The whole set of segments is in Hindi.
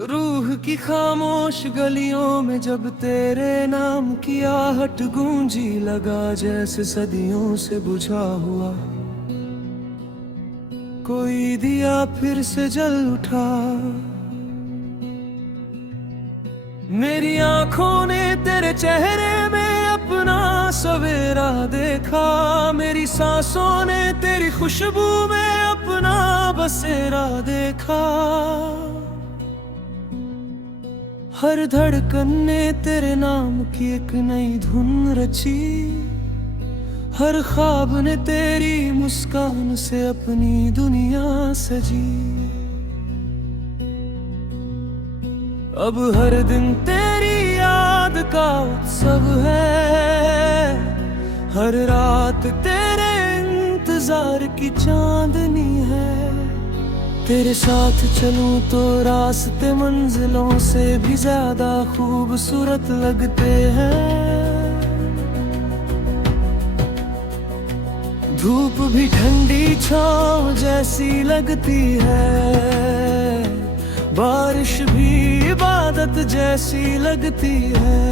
रूह की खामोश गलियों में जब तेरे नाम की आहट गूंजी, लगा जैसे सदियों से बुझा हुआ कोई दिया फिर से जल उठा। मेरी आंखों ने तेरे चेहरे में अपना सवेरा देखा, मेरी सांसों ने तेरी खुशबू में अपना बसेरा देखा। हर धड़कन ने तेरे नाम की एक नई धुन रची, हर ख्वाब ने तेरी मुस्कान से अपनी दुनिया सजी। अब हर दिन तेरी याद का उत्सव है, हर रात तेरे इंतजार की चांदनी है। तेरे साथ चलूं तो रास्ते मंजिलों से भी ज्यादा खूबसूरत लगते हैं। धूप भी ठंडी छांव जैसी लगती है, बारिश भी इबादत जैसी लगती है।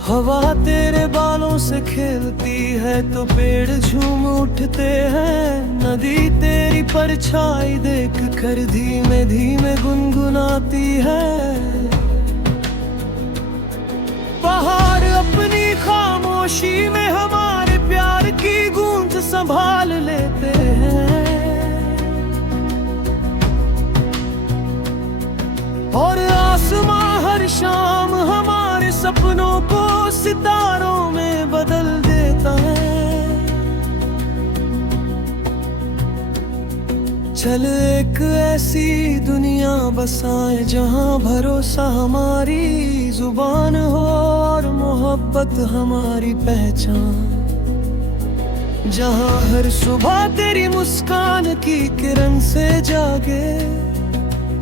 हवा तेरे बालों से खेलती है तो पेड़ झूम उठते हैं। नदी तेरी परछाई देख कर धीमे धीमे गुनगुनाती है। पहाड़ अपनी खामोशी में हमारे प्यार की गूंज संभाल लेते हैं, और आसमां हर शाम हमारे सपनों को सितारों में बदल देता है। चल एक ऐसी दुनिया बसाए जहां भरोसा हमारी जुबान हो और मोहब्बत हमारी पहचान। जहां हर सुबह तेरी मुस्कान की किरण से जागे,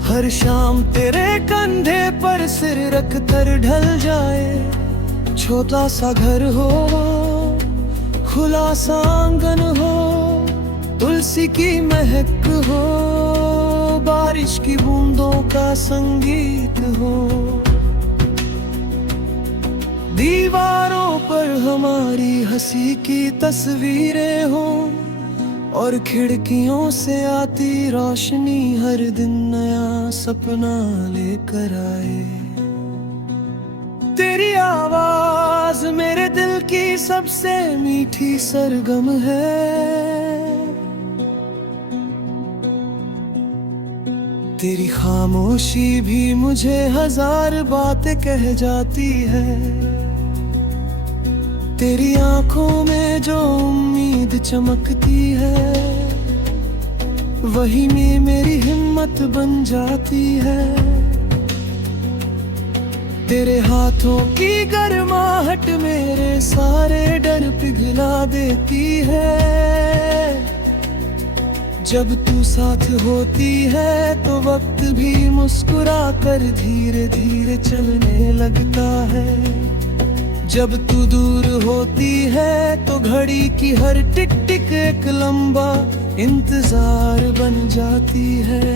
हर शाम तेरे कंधे पर सिर रख कर ढल जाए। छोटा सा घर हो, खुला सा आंगन हो, तुलसी की महक हो, बारिश की बूंदों का संगीत हो। दीवारों पर हमारी हंसी की तस्वीरें हो, और खिड़कियों से आती रोशनी हर दिन नया सपना लेकर आए। तेरी आवाज मेरे दिल की सबसे मीठी सरगम है। तेरी खामोशी भी मुझे हजार बातें कह जाती है। तेरी आंखों में जो उम्मीद चमकती है, वही में मेरी हिम्मत बन जाती है। तेरे हाथों की गर्माहट मेरे सारे डर पिघला देती है। जब तू साथ होती है तो वक्त भी मुस्कुरा कर धीरे धीरे चलने लगता है। जब तू दूर होती है तो घड़ी की हर टिक टिक एक लंबा इंतजार बन जाती है।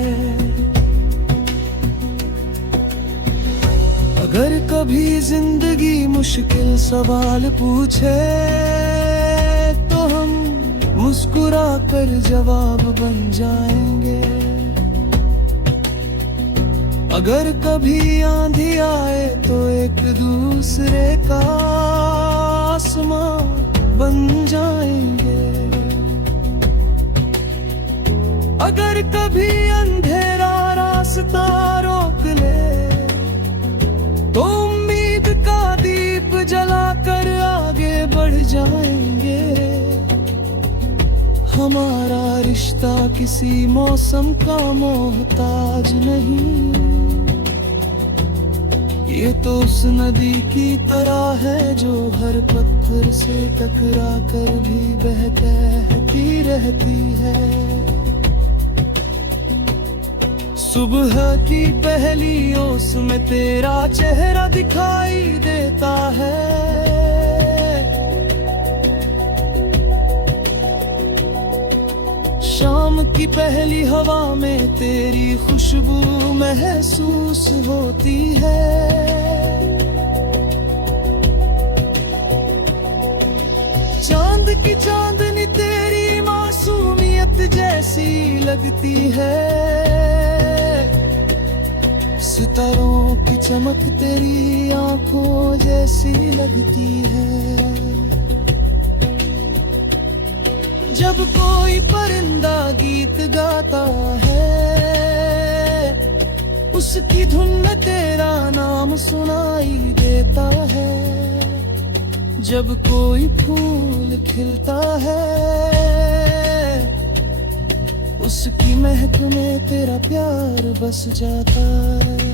अगर कभी जिंदगी मुश्किल सवाल पूछे तो हम मुस्कुरा कर जवाब बन जाएंगे। अगर कभी आंधी आए तो एक दूसरे का आसमां बन जाएंगे। अगर कभी अंधेरा रास्ता रोक ले तो उम्मीद का दीप जलाकर आगे बढ़ जाएंगे। हमारा रिश्ता किसी मौसम का मोहताज नहीं, ये तो उस नदी की तरह है जो हर पत्थर से टकरा कर भी बहती रहती है। सुबह की पहली ओस में तेरा चेहरा दिखाई देता है। शाम की पहली हवा में तेरी खुशबू महसूस होती है। चांद की चांदनी तेरी मासूमियत जैसी लगती है। सितारों की चमक तेरी आंखों जैसी लगती है। जब कोई परिंदा गीत गाता है, उसकी धुन में तेरा नाम सुनाई देता है। जब कोई फूल खिलता है, उसकी महक में तेरा प्यार बस जाता है।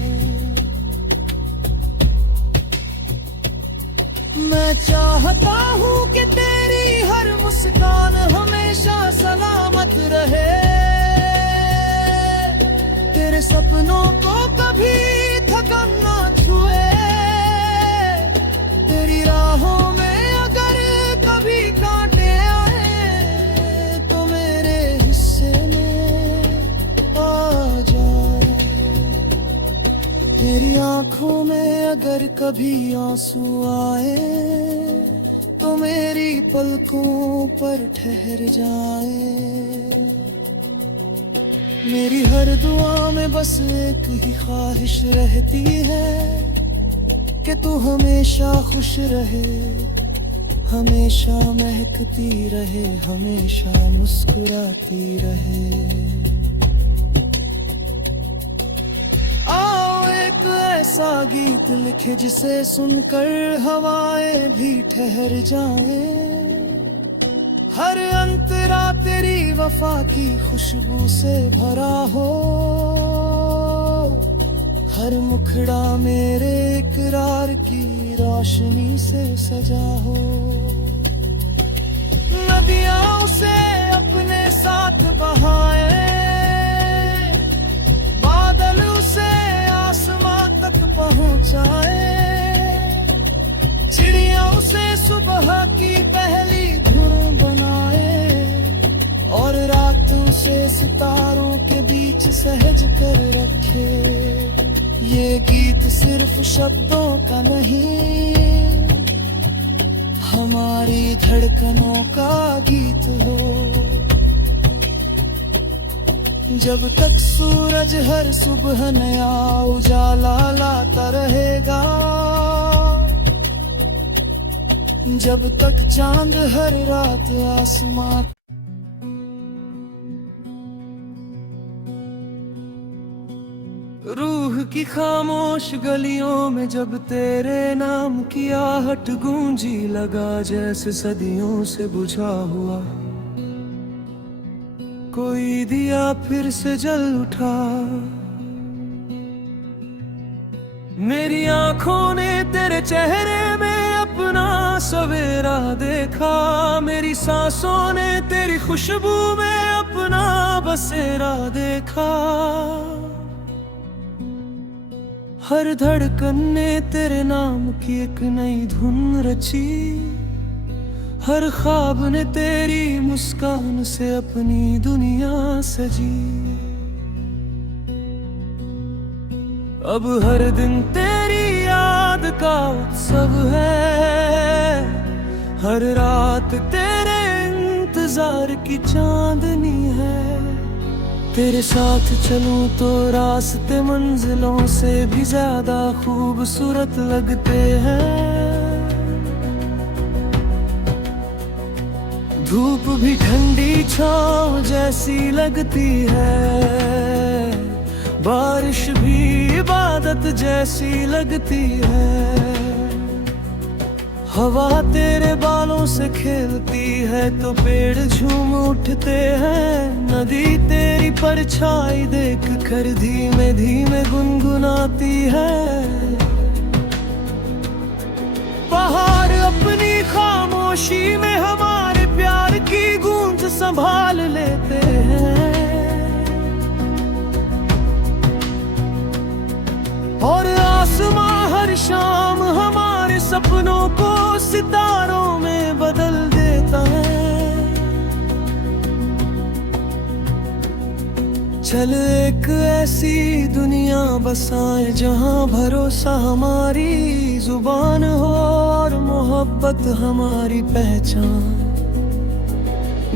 मैं चाहता हूँ कि तेरी हर मुस्कान हमेशा सलामत रहे। तेरे सपनों को कभी थकन ना छुए। तेरी राहों में अगर कभी कांटे आए, तो मेरे हिस्से में आ जाए। तेरी आंखों में अगर कभी आंसू आए, तो मेरी पलकों पर ठहर जाए। मेरी हर दुआ में बस एक ही ख्वाहिश रहती है कि तू हमेशा खुश रहे, हमेशा महकती रहे, हमेशा मुस्कुराती रहे। आओ एक ऐसा गीत लिखे जिसे सुनकर हवाएं भी ठहर जाएं। हर अंतरा तेरी वफा की खुशबू से भरा हो। हर मुखड़ा मेरे इकरार की रोशनी से सजा हो। नदियां उसे अपने साथ बहाए, बादल उसे आसमां तक पहुंचाए। चिड़िया उसे सुबह की पहली धुन बनाए, और रात उसे सितारों के बीच सहज कर रखे। ये गीत सिर्फ शब्दों का नहीं, हमारी धड़कनों का गीत हो। जब तक सूरज हर सुबह नया उजाला लाता रहेगा, जब तक चांद हर रात आसमां। रूह की खामोश गलियों में जब तेरे नाम की आहट गूंजी, लगा जैसे सदियों से बुझा हुआ कोई दिया फिर से जल उठा। मेरी आंखों ने तेरे चेहरे में अपना सवेरा देखा। मेरी सांसों ने तेरी खुशबू में अपना बसेरा देखा। हर धड़कन ने तेरे नाम की एक नई धुन रची। हर ख्वाब ने तेरी मुस्कान से अपनी दुनिया सजी। अब हर दिन तेरी याद का उत्सव है। हर रात तेरे इंतजार की चांदनी है। तेरे साथ चलूं तो रास्ते मंजिलों से भी ज्यादा खूबसूरत लगते हैं। धूप भी ठंडी छाँव जैसी लगती है। बारिश भी इबादत जैसी लगती है। हवा तेरे बालों से खेलती है तो पेड़ झूम उठते हैं। नदी तेरी परछाई देख कर धीमे धीमे गुनगुनाती है। पहाड़ अपनी खामोशी में हमारे प्यार की गूंज संभाल लेते हैं। और आसमां हर शाम हमारे सपनों को सितारों में बदल देता है। चल एक ऐसी दुनिया बसाए जहाँ भरोसा हमारी जुबान हो और मोहब्बत हमारी पहचान।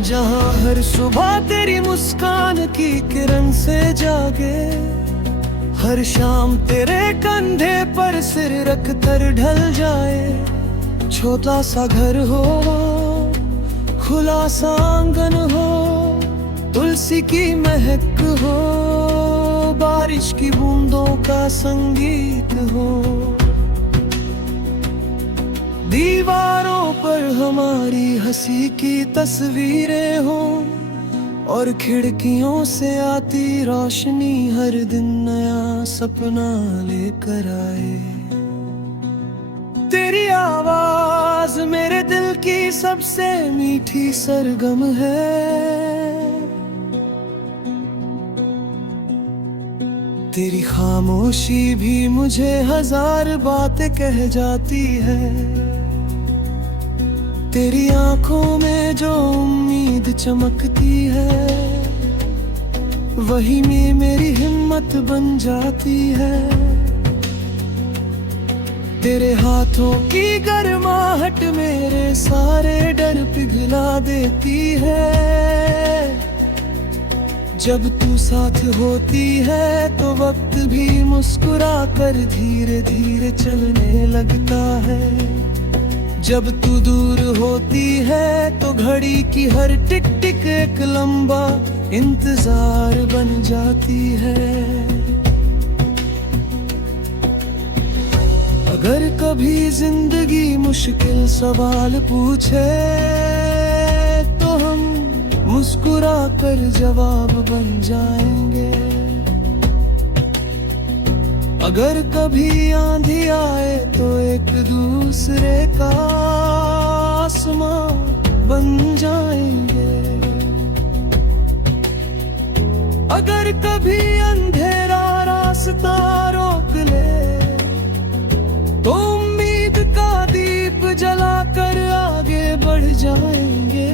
जहाँ हर सुबह तेरी मुस्कान की किरण से जागे, हर शाम तेरे कंधे पर सिर रख कर ढल जाए। छोटा सा घर हो, खुला सा आंगन हो, तुलसी की महक हो, बारिश की बूंदों का संगीत हो। दीवारों पर हमारी हंसी की तस्वीरें हो और खिड़कियों से आती रोशनी हर दिन नया सपना लेकर आए। तेरी आवाज मेरे दिल की सबसे मीठी सरगम है। तेरी खामोशी भी मुझे हजार बातें कह जाती है। तेरी आंखों में जो उम्मीद चमकती है, वही में मेरी हिम्मत बन जाती है। तेरे हाथों की गर्माहट मेरे सारे डर पिघला देती है। जब तू साथ होती है तो वक्त भी मुस्कुरा कर धीरे धीरे चलने लगता है। जब तू दूर होती है तो घड़ी की हर टिक टिक एक लंबा इंतजार बन जाती है। अगर कभी जिंदगी मुश्किल सवाल पूछे तो हम मुस्कुरा कर जवाब बन जाएंगे। अगर कभी आंधी आए तो एक दूसरे का आसमां बन जाएंगे। अगर कभी अंधेरा रास्ता रोक ले तो उम्मीद का दीप जलाकर आगे बढ़ जाएंगे।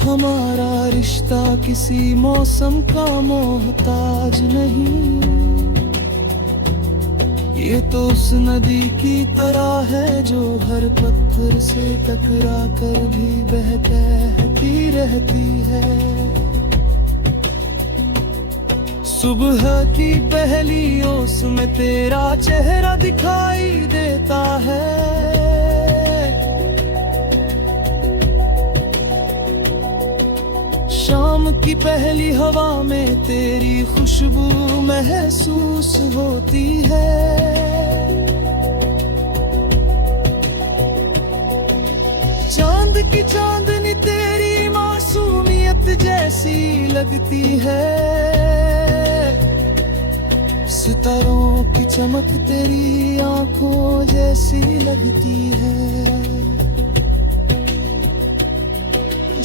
हमारा रिश्ता किसी मौसम का मोहताज नहीं, ये तो उस नदी की तरह है जो हर पत्थर से टकरा कर भी बहती रहती है। सुबह की पहली ओस में तेरा चेहरा दिखाई देता है। शाम की पहली हवा में तेरी खुशबू महसूस होती है। चांद की चांदनी तेरी मासूमियत जैसी लगती है। सितारों की चमक तेरी आंखों जैसी लगती है।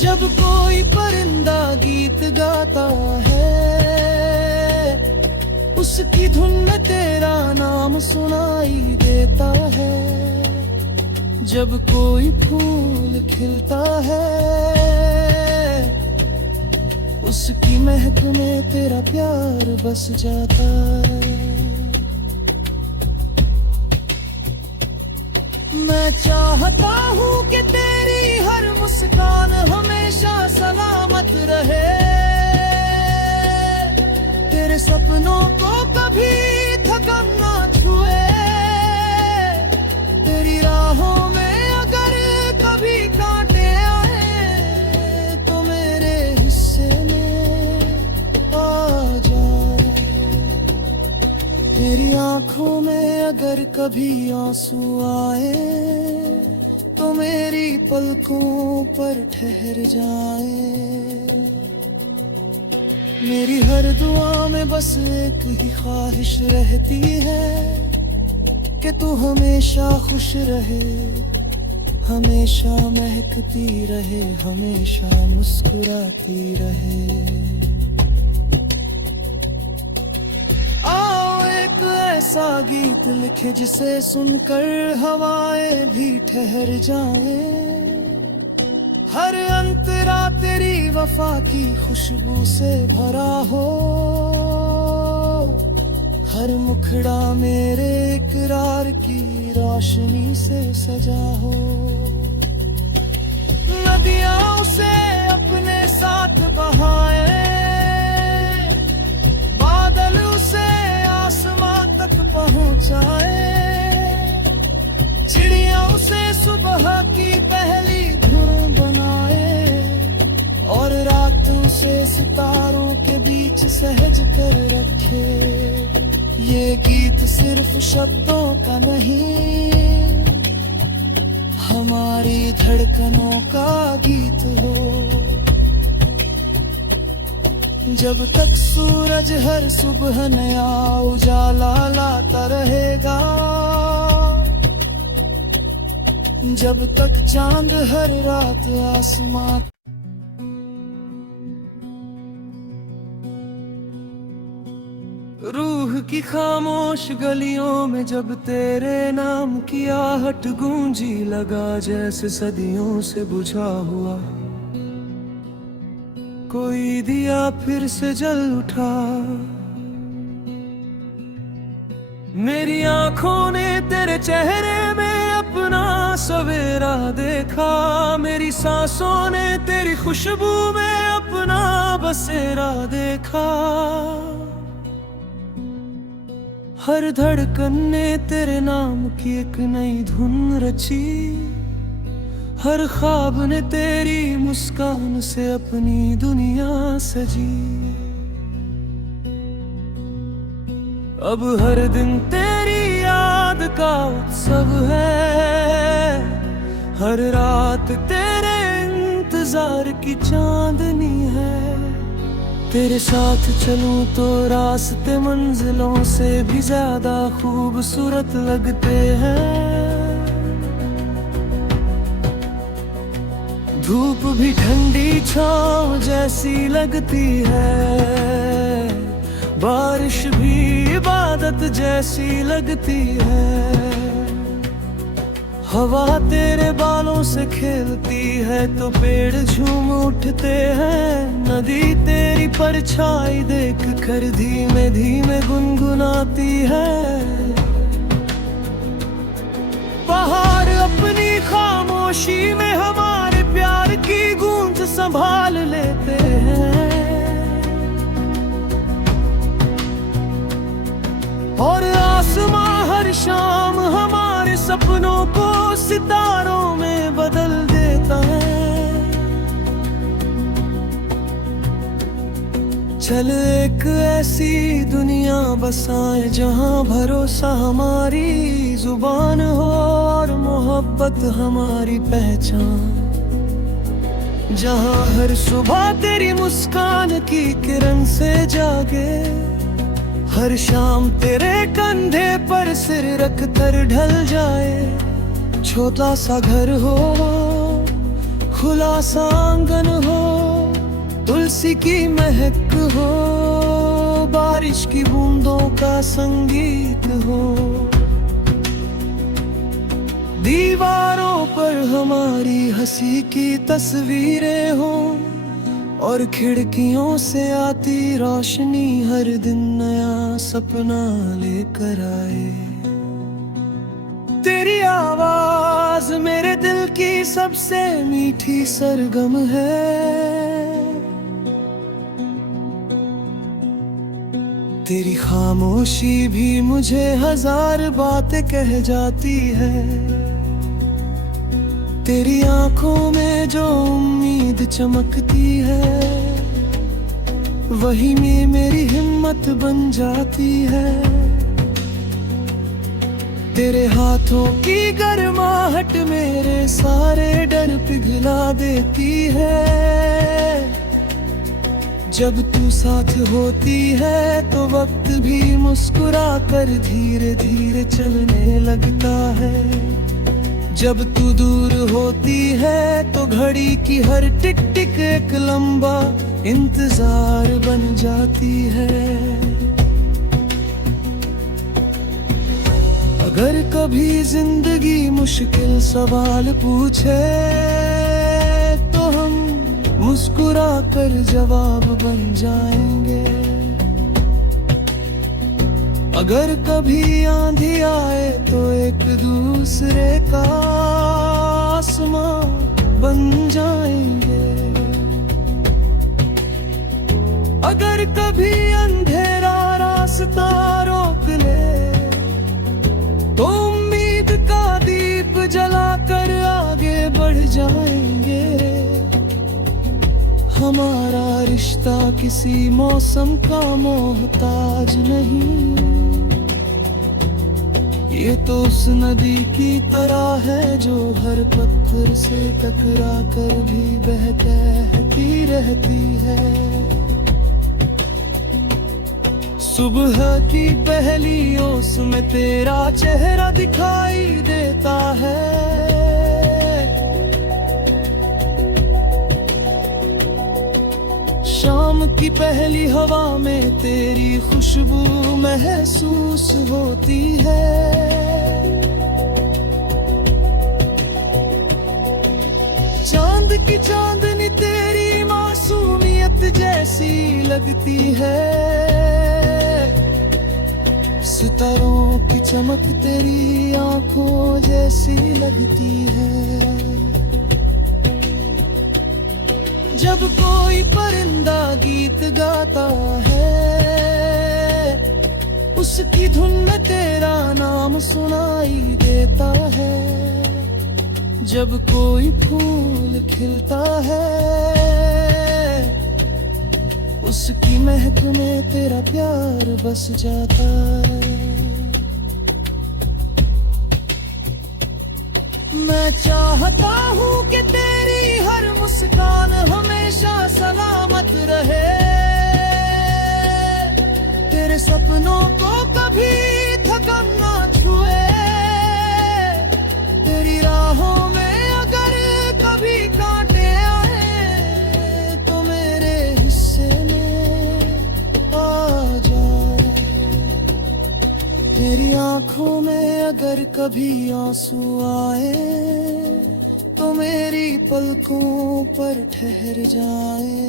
जब कोई परिंदा गीत गाता है उसकी धुन में तेरा नाम सुनाई देता है। जब कोई फूल खिलता है उसकी महक में तेरा प्यार बस जाता है। मैं चाहता हूँ कि तेरी हर मुस्कान हमेशा सलामत रहे। तेरे सपनों को कभी थकन ना छुए। तेरी राहों में अगर कभी कांटे आए तो मेरे हिस्से में आ जाए। तेरी आंखों में अगर कभी आंसू आए तो मेरी पलकों पर ठहर जाए। मेरी हर दुआ में बस एक ही ख्वाहिश रहती है कि तू हमेशा खुश रहे, हमेशा महकती रहे, हमेशा मुस्कुराती रहे। ऐसा गीत लिखे जिसे सुनकर हवाएं भी ठहर जाएं। हर अंतरा तेरी वफा की खुशबू से भरा हो, हर मुखड़ा मेरे इकरार की रोशनी से सजा हो। नदियां उसे अपने साथ बहाए, बादल उसे आसमां तक पहुंचाए, चिड़िया उसे सुबह की पहली धुन बनाए, और रात उसे सितारों के बीच सहज कर रखे। ये गीत सिर्फ शब्दों का नहीं, हमारी धड़कनों का गीत हो। जब तक सूरज हर सुबह नया उजाला लाता रहेगा, जब तक चांद हर रात आसमां। रूह की खामोश गलियों में जब तेरे नाम की आहट गूंजी, लगा जैसे सदियों से बुझा हुआ कोई दिया फिर से जल उठा। मेरी आंखों ने तेरे चेहरे में अपना सवेरा देखा, मेरी सांसों ने तेरी खुशबू में अपना बसेरा देखा। हर धड़कन ने तेरे नाम की एक नई धुन रची, हर ख्वाब ने तेरी मुस्कान से अपनी दुनिया सजी। अब हर दिन तेरी याद का उत्सव है, हर रात तेरे इंतजार की चांदनी है। तेरे साथ चलूं तो रास्ते मंजिलों से भी ज्यादा खूबसूरत लगते हैं। धूप भी ठंडी छांव जैसी लगती है, बारिश भी इबादत जैसी लगती है। हवा तेरे बालों से खेलती है तो पेड़ झूम उठते हैं। नदी तेरी परछाई देख कर धीमे धीमे गुनगुनाती है। पहाड़ अपनी खामोशी में हमारे प्यार की गूंज संभाल लेते हैं, और आसमां हर शाम हमारे सपनों को सितारों में बदल देता है। चल एक ऐसी दुनिया बसाए जहां भरोसा हमारी जुबान हो और मोहब्बत हमारी पहचान। जहां हर सुबह तेरी मुस्कान की किरण से जागे, हर शाम तेरे कंधे पर सिर रख कर ढल जाए। छोटा सा घर हो, खुला सा आंगन हो, तुलसी की महक हो, बारिश की बूंदों का संगीत हो। दीवारों पर हमारी हंसी की तस्वीरें हों, और खिड़कियों से आती रोशनी हर दिन नया सपना लेकर आए। तेरी आवाज मेरे दिल की सबसे मीठी सरगम है। तेरी खामोशी भी मुझे हजार बातें कह जाती है। तेरी आंखों में जो उम्मीद चमकती है, वही में मेरी हिम्मत बन जाती है। तेरे हाथों की गर्माहट मेरे सारे डर पिघला देती है। जब तू साथ होती है तो वक्त भी मुस्कुरा कर धीरे धीरे चलने लगता है। जब तू दूर होती है तो घड़ी की हर टिक टिक एक लंबा इंतजार बन जाती है। अगर कभी जिंदगी मुश्किल सवाल पूछे तो हम मुस्कुरा कर जवाब बन जाएंगे। अगर कभी आंधी आए तो एक दूसरे का आसमां बन जाएंगे। अगर कभी अंधेरा रास्ता रोक ले तो उम्मीद का दीप जलाकर आगे बढ़ जाएंगे। हमारा रिश्ता किसी मौसम का मोहताज नहीं, ये तो उस नदी की तरह है जो हर पत्थर से टकरा कर भी बहती रहती है। सुबह की पहली ओस में तेरा चेहरा दिखाई देता है। शाम की पहली हवा में तेरी खुशबू महसूस होती है। चांद की चांदनी तेरी मासूमियत जैसी लगती है। सितारों की चमक तेरी आंखों जैसी लगती है। जब कोई परिंदा गीत गाता है उसकी धुन में तेरा नाम सुनाई देता है। जब कोई फूल खिलता है उसकी महक में तेरा प्यार बस जाता है। मैं चाहता हूँ कि तेरी हर मुस्कान हमेशा सलामत रहे। तेरे सपनों को कभी थकन ना छुए। तेरी राहों में अगर कभी कांटे आए तो मेरे हिस्से में आ जाए। तेरी आंखों में अगर कभी आंसू आए तो मेरी पलकों पर ठहर जाए।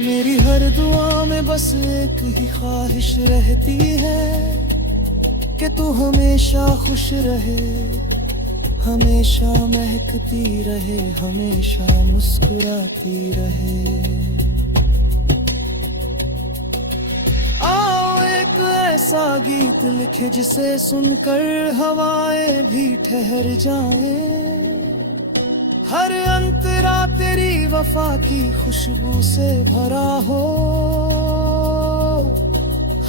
मेरी हर दुआ में बस एक ही ख्वाहिश रहती है कि तू हमेशा खुश रहे, हमेशा महकती रहे, हमेशा मुस्कुराती रहे। ऐसा गीत लिखे जिसे सुनकर हवाएं भी ठहर जाएं। हर अंतरा तेरी वफा की खुशबू से भरा हो।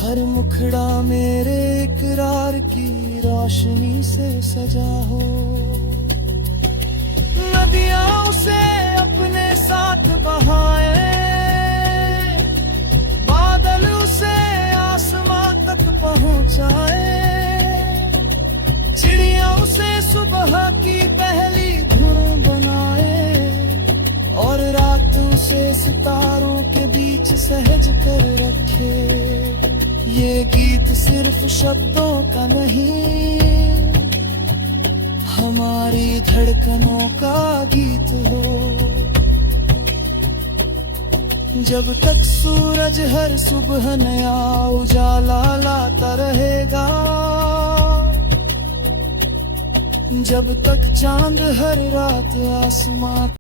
हर मुखड़ा मेरे इकरार की रोशनी से सजा हो। नदियां उसे अपने साथ बहाए, बादल उसे आसमां तक पहुंचाए। चिड़िया उसे सुबह की पहली धुन बनाए और रात उसे सितारों के बीच सहज कर रखे। ये गीत सिर्फ शब्दों का नहीं, हमारी धड़कनों का गीत हो। जब तक सूरज हर सुबह नया उजाला लाता रहेगा, जब तक चांद हर रात आसमां